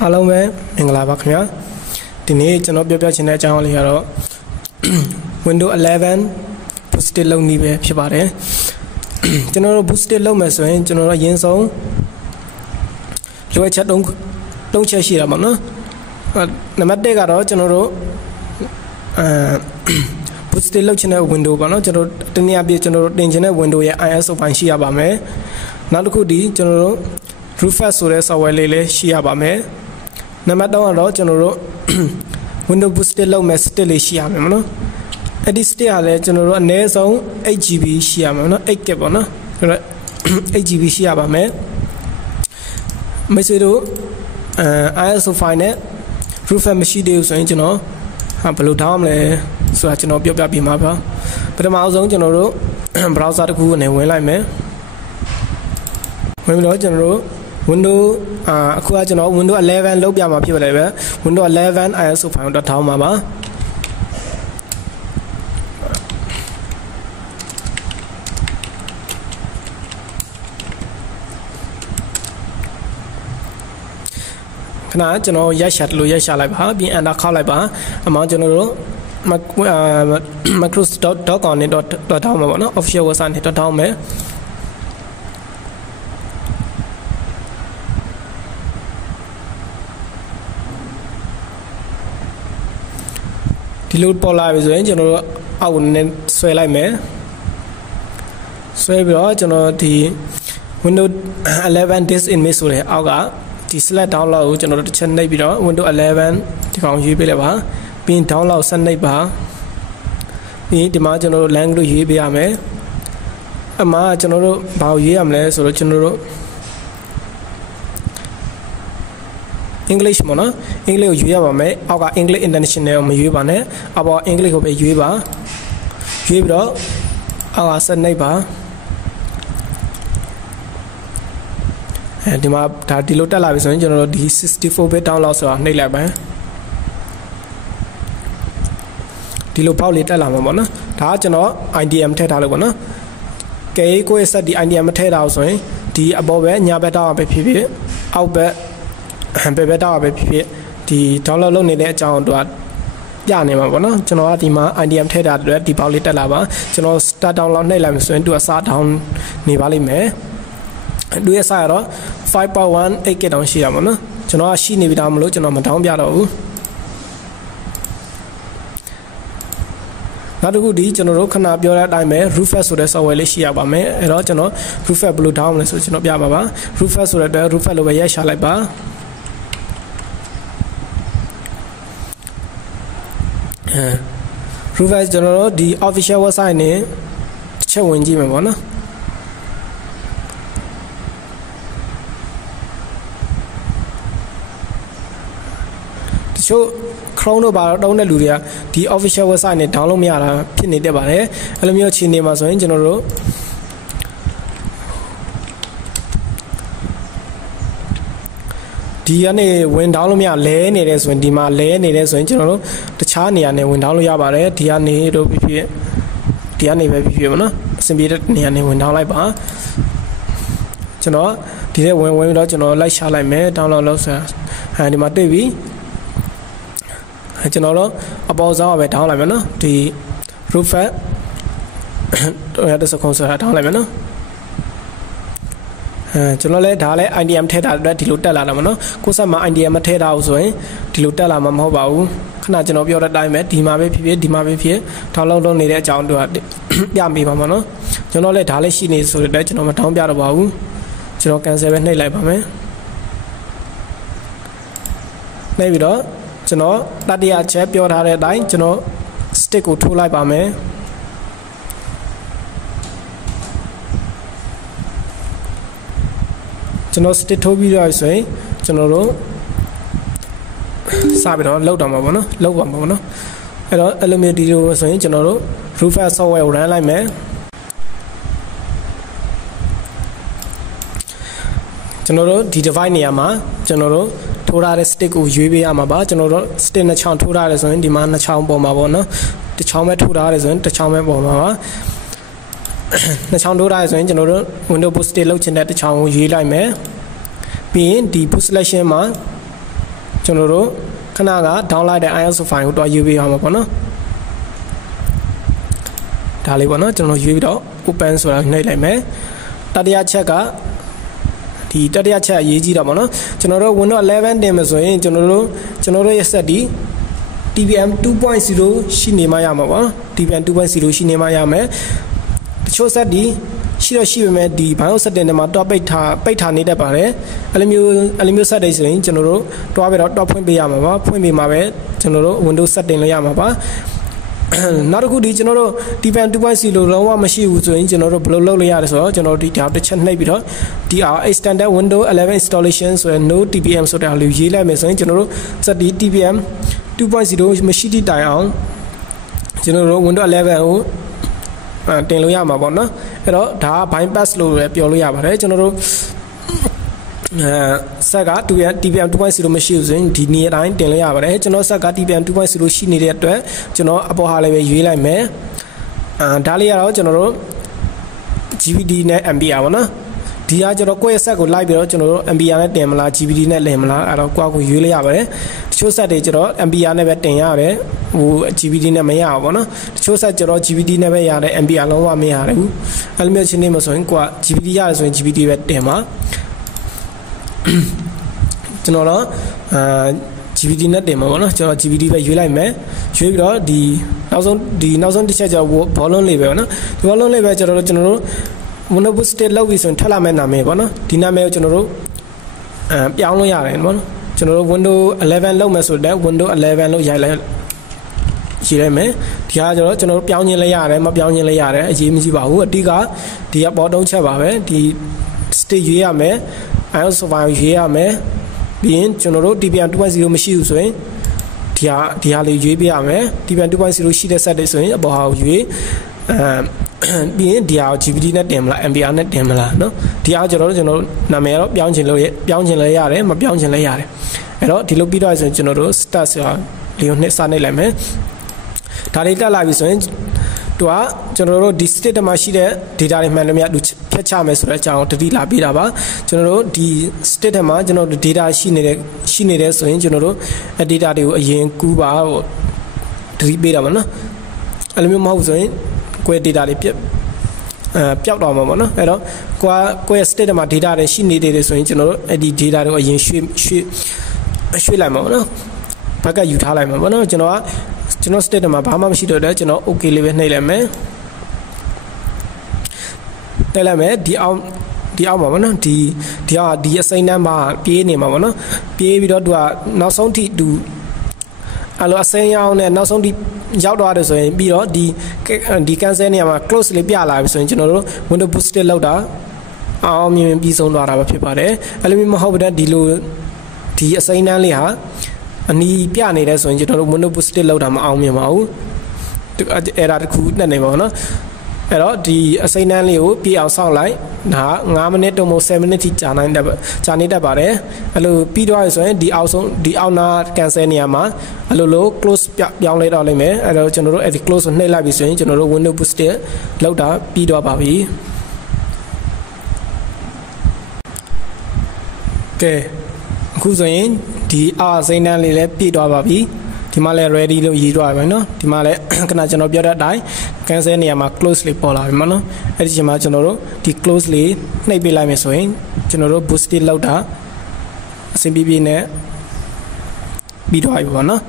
Hello, man. English background. Today, channel bia channel channel here. Windows 11 boosted low nive pibare. Channel boosted low mess when channel yen song. Low chat don't check here, man. Namate got channel boosted low channel window, but not channel channel channel window. I also find she about me. Nalukudi channel Rufus or else our lele she about me. Namada general window boosted low mess still shiamano. At this day, I let general Nazo 8GB shiamano, 8 cabana, 8GB shiabame. Messido, I also find it. Rufus Machideus and general, Hampelu Tamle, so I can not be up in mapper. But the mouse on general browser the cool and when I may. When we general. Window window 11 low biama people window 11 I also found a town mama kana chano yashat lo yasha lai ba bin anda khaw lai ba among chano macros.com ne dot town ma no official website ne dot town me load pola is when general out sway like me. Sway the window 11 this in Missouri. Aga the select download general Chennai video window 11 the found you below being download Sunday bar. The marginal language you be a me. A marginal bow yamless or general English mona English you have me our English international me you bane about English of you ba you bro our son neighbor and the map that the local live in general the 64-bit download so nei la ba the lo pao le tat la ma mo na da chano IDM ထည့်ထားလို့ပေါ့နော်ကဲကိုယ့်ရဲ့ set ဒီ IDM မထည့်ထားအောင်ဆိုရင်ဒီအပေါ်ပဲညာဘက်တောက်ပဲဖြစ်ဖြစ်အောက်ဘက်ပဲတောက်ပဲဖြစ်ဖြစ်ဒီ download လုပ်နေတဲ့အကြောင်းတော့ပြနေမှာပေါ့နော်ကျွန်တော်ကဒီမှာ IDM ထည့်ထားတဲ့ဒီပေါက်လေးတက်လာပါကျွန်တော် start download နှိပ်လိုက်မယ်ဆိုရင်သူကစ down နေပါလိမ့်မယ်သူရဲ့ size ကတော့ 5.1 8GB တောင်ရှိရမှာနော်ကျွန်တော်ကရှိနေပြီဒါမှမလို့ကျွန်တော်မ down ပြတော့ဘူးနောက်တစ်ခုဒီကျွန်တော်တို့ခဏပြောတဲ့အတိုင်းပဲ Rufus ဆိုတဲ့ software လေးရှိရပါမယ်အဲ့တော့ကျွန်တော် Rufus ဘယ်လို down မလဲဆိုကျွန်တော်ပြပါပါ Rufus ဆိုတဲ့ Rufus လိုပဲရိုက်ရှာလိုက်ပါRufus ကျွန်တော်တို့ဒီ official website နဲ့ချက်ဝင်ကြည့်မယ်ပေါ့နော်တချို့ Chrome တို့ဘာတော့တောင်းတဲ့လူတွေကဒီ official website နဲ့ download မရတာဖြစ်နေတတ်ပါတယ်အဲ့လိုမျိုးအခြေအနေမှာဆိုရင်ကျွန်တော်တို့ဒီကနေဝင် download မရလဲနေတယ်ဆိုရင်ဒီမှာလဲနေတယ်ဆိုရင်ကျွန်တော်တို့တခြားနေရာနဲ့ဝင် download ရပါတယ်ဒီကနေတို့ဖြစ်ဖြစ်ဒီကနေပဲဖြစ်ဖြစ်ပေါ့နော်အဆင်ပြေတဲ့နေရာနဲ့ဝင် download လိုက်ပါကျွန်တော်ဒီထဲဝင်ပြီးတော့ကျွန်တော်လိုက်ရှာလိုက်မယ် download လုပ်ဆိုတာဒီမှာတွေ့ပြီကျွန်တော်တို့အပေါ်စားပဲ down လိုက်မယ်နော်ဒီ Rufus ရတဲ့စကုံဆိုတာ down လိုက်မယ်နော်ကျွန်တော်လည်းဒါလည်း IDM ထည့်တာအတွက်ဒီလိုတက်လာတာမနော်ကိုယ်ဆက်မှာ IDM မထည့်တာဘူးဆိုရင်ဒီလိုတက်လာမှာမဟုတ်ပါဘူးခဏကျွန်တော်ပြောတဲ့အတိုင်းပဲဒီမှာပဲဖြစ်ဖြစ်ဒီမှာပဲဖြစ် download လုပ်နေတဲ့အကြောင်းတို့ပြပေးပါမှာနော်ကျွန်တော်လည်းဒါလည်းရှိနေဆိုတဲ့ကျွန်တော်မ down ပြတော့ပါဘူးကျွန်တော် cancel ပဲနှိပ်လိုက်ပါမယ်နှိပ်ပြီးတော့ကျွန်တော်တတိယချက်ပြောထားတဲ့အတိုင်းကျွန်တော် stick ကိုထိုးလိုက်ပါမယ်ကျွန်တော် stick ထိုးပြီးတော့ဆိုရင်ကျွန်တော်တို့စပြီးတော့လောက်တော့မှာပေါ့နော်လောက်ပါမှာပေါ့နော်အဲ့တော့အဲ့လိုမျိုးဒီလိုဆိုရင်ကျွန်တော်တို့ Rufus software ကို run လိုက်မယ်ကျွန်တော်တို့ဒီ device နေရာမှာကျွန်တော်တို့ထိုးထားတဲ့ stick ကိုရွေးပေးရမှာပါကျွန်တော်တို့ stick နှစ်ချောင်းထိုးထားတယ်ဆိုရင်ဒီမှာနှစ်ချောင်းပေါ်မှာပေါ့နော်တစ်ချောင်းပဲထိုးထားတယ်ဆိုရင်တစ်ချောင်းပဲပေါ်မှာပါနှစ်ချောင်းထိုးထားတယ်ဆိုရင်ကျွန်တော်တို့ Windows Boot လုပ်ချင်တဲ့တစ်ချောင်းကိုရွေးလိုက်မယ်ပြီးရင်ဒီ Boot selection မှာ ကျွန်တော်တို့ခဏက download တဲ့ ISO file ကိုတော့ယူပြီးအောင်ပါပေါ့နော်ဒါလေးပေါ့နော်ကျွန်တော်ယူပြီးတော့ open ဆိုတာနှိပ်လိုက်မယ်တတိယချက်ကဒီတတိယချက်အရေးကြီးတာပေါ့နော်ကျွန်တော်တို့ Windows 11 တင်မယ်ဆိုရင်ကျွန်တော်တို့ရဲ့ set ဒီ TPM 2.0 ရှိနေမှရမှာပေါ့ TPM 2.0 ရှိနေမှရမယ်တချို့ set ဒီရှိပေမဲ့ဒီ BIOS setting တွေမှာတော့ပိတ်ထားနေတတ်ပါတယ်အဲ့လိုမျိုး set တွေဆိုရင်ကျွန်တော်တို့တွားပြီးတော့ဖွင့်ပေးရမှာပါဖွင့်ပေးမှာပဲကျွန်တော်တို့ Windows setting လုပ်ရမှာပါနောက်တစ်ခုဒီကျွန်တော်တို့ TPM 2.0 လို့လုံးဝမရှိဘူးဆိုရင်ကျွန်တော်တို့ဘယ်လိုလုပ်လို့ရလဲဆိုတော့ကျွန်တော်တို့ဒီတစ်ချက်နှိပ်ပြီးတော့ဒီ extended Windows 11 installation ဆိုရင် no TPM ဆိုတာလေးရေးလိုက်မယ်ဆိုရင်ကျွန်တော်တို့စက်ဒီ TPM 2.0 မရှိသည့်တိုင်အောင်ကျွန်တော်တို့ Windows 11ကိုတင်လို့ရမှာပေါ့နော်အဲ့တော့ဒါက bypass လို့ပဲပြောလို့ရပါတယ်ကျွန်တော်တို့ဆက်က TPM 2.0 မရှိဘူးဆိုရင်ဒီနေ့အတိုင်းတင်လို့ရပါတယ်ကျွန်တော်ဆက်က TPM 2.0 ရှိနေတဲ့အတွက်ကျွန်တော်အပေါ်ဟာလေးပဲရွေးလိုက်မယ်ဒါလေးကတော့ကျွန်တော်တို့ GBD နဲ့ MBR ပေါ့နော်ဒီကကျွန်တော်ကိုယ့်ရဲ့ဆက်ကိုလိုက်ပြီးတော့ကျွန်တော်တို့ MBR နဲ့တင်မလား GBD နဲ့လင်မလားအဲ့တော့ကိုယ့်ကိုရွေးလိုက်ရပါတယ်တချို့ဆက်တွေကျွန်တော် MBR နဲ့ပဲတင်ရတယ်ဟို GBD နဲ့မရဘူးပေါ့နော်တချို့ဆက်ကျွန်တော် GBD နဲ့ပဲရတယ် MBR လုံးဝမရတယ်ဘူးအဲ့လိုမျိုးချင်းနေမှာဆိုရင်ကိုယ် GBD ရတယ်ဆိုရင် GBD ပဲတင်ပါကျွန်တော်တော့GBD နဲ့တင်မှာပေါ့နော်ကျွန်တော် GBD ပဲရွေးလိုက်မယ်ရွေးပြီးတော့ဒီနောက်ဆုံးတစ်ချက်ကျတော့ volume လေးပဲပေါ့နော်ဒီ volume လေးပဲကျွန်တော်တို့ Windows Bootable လောက်ပြီးဆိုရင်ထပ်လာမယ့်နာမည်ပေါ့နော်ဒီနာမည်ကိုကျွန်တော်တို့ပြောင်းလို့ရတယ်ပေါ့နော်ကျွန်တော်တို့ Windows 11လောက်မယ်ဆိုတော့ Windows 11လောက်ရေးလိုက်မယ်ဒီကကျတော့ကျွန်တော်တို့ပြောင်းခြင်းလည်းရတယ်မပြောင်းခြင်းလည်းရတယ်အရေးမကြီးပါဘူးအတိကဒီကပေါ်တုံးချက်ပါပဲဒီ state ရွေးရမယ် ISO file ရွေးရမယ်ပြီးရင်ကျွန်တော်တို့ TPM 2.0 မရှိဘူးဆိုရင်ဒီဟာလေးရွေးပြရမယ် TPM 2.0 ရှိတဲ့ set တွေဆိုရင်အပေါ်ဟာကိုရွေးပြီးရင်ဒီဟာကို GBD နဲ့တင်မလား MBR နဲ့တင်မလားเนาะဒီဟာကျွန်တော်တို့နာမည်ကတော့ပြောင်းချင်လည်းရတယ်မပြောင်းချင်လည်းရတယ်အဲ့တော့ဒီလိုပြီးတော့ဆိုရင်ကျွန်တော်တို့ start ဆိုတာလေးကိုနှစ်စနှိပ်လိုက်မယ်ဒါလေးတက်လာပြီဆိုရင်သူကကျွန်တော်တို့ဒီ state မှာရှိတဲ့ data တွေမှန်တယ်များသူဖြတ်ချမယ်ဆိုတဲ့အကြောင်းတတိလာပြတာပါကျွန်တော်တို့ဒီ state မှာကျွန်တော်တို့ data ရှိနေတယ်ဆိုရင်ကျွန်တော်တို့ data တွေကိုအရင်ကူးပါဟိုတတိပေးတာပါနော်အဲ့လိုမျိုးမဟုတ်ဆိုရင်ကိုယ့် data တွေပျောက်တော့မှာပေါ့နော်အဲ့တော့ကိုယ့် state မှာ data တွေရှိနေတယ်ဆိုရင်ကျွန်တော်တို့အဲ့ဒီ data တွေကိုအရင်ရွှေ့လိုက်မှာပေါ့နော်ဘက်ကယူထားလိုက်မှာပေါ့နော်ကျွန်တော် state မှာဘာမှမရှိတော့တဲ့ကျွန်တော် okay လေးပဲနှိပ်လိုက်မယ်တက်လိုက်မယ်ဒီအောက်မှာပေါ့နော်ဒီအစိမ်းတန်းမှာပြေးနေမှာပေါ့နော်ပြေးပြီးတော့သူကနောက်ဆုံးထိသူအဲ့လိုအစိမ်းရောင်းနဲ့နောက်ဆုံးထိရောက်သွားတယ်ဆိုရင်ပြီးတော့ဒီ cancel နေရာမှာ close လေးပြလာပြီဆိုရင်ကျွန်တော်တို့ Windows Bootable လောက်တာအောင်မြင်ပြီးဆုံးသွားတာပဲဖြစ်ပါတယ်အဲ့လိုမျိုးမဟုတ်တဲ့ဒီအစိမ်းတန်းလေးဟာအနီးပြနေတယ်ဆိုရင်ကျွန်တော်တို့ Windows Bootable လောက်တာမအောင်မြင်ပါဘူးအဲ့ဒါတခုနဲ့နေပါတော့နော်အဲ့တော့ဒီအစိမ်းတန်းလေးကိုပြေအောင်စောင့်လိုက်ဒါ9မိနစ်တော့မဟုတ်7မိနစ်ထိကြာနေတတ်ပါတယ်အဲ့လိုပြီးတော့ဆိုရင်ဒီအောက်နာ cancel နေရာမှာအဲ့လို close ပြောင်းလိုက်တော့လိမ့်မယ်အဲ့တော့ကျွန်တော်တို့အဲ့ဒီ close ကိုနှိပ်လိုက်ပြီဆိုရင်ကျွန်တော်တို့ Windows Bootable လောက်တာပြီးတော့ပါပြီကဲအခုဆိုရင်ဒီစိမ်းတန်းလေးလည်းပြည့်သွားပါပြီဒီမှာလည်း ready လို့ရေးသွားပြီเนาะဒီမှာလည်းခဏကျွန်တော်ပြောတဲ့အတိုင်း cancel နေရာမှာ close လေးပေါ်လာပြီမနော်အဲ့ဒီချိန်မှာကျွန်တော်တို့ဒီ close လေးနှိပ်ပေးလိုက်မယ်ဆိုရင်ကျွန်တော်တို့ bootable လောက်တာအဆင်ပြေပြေနဲ့ပြီးသွားပြီပေါ့နော်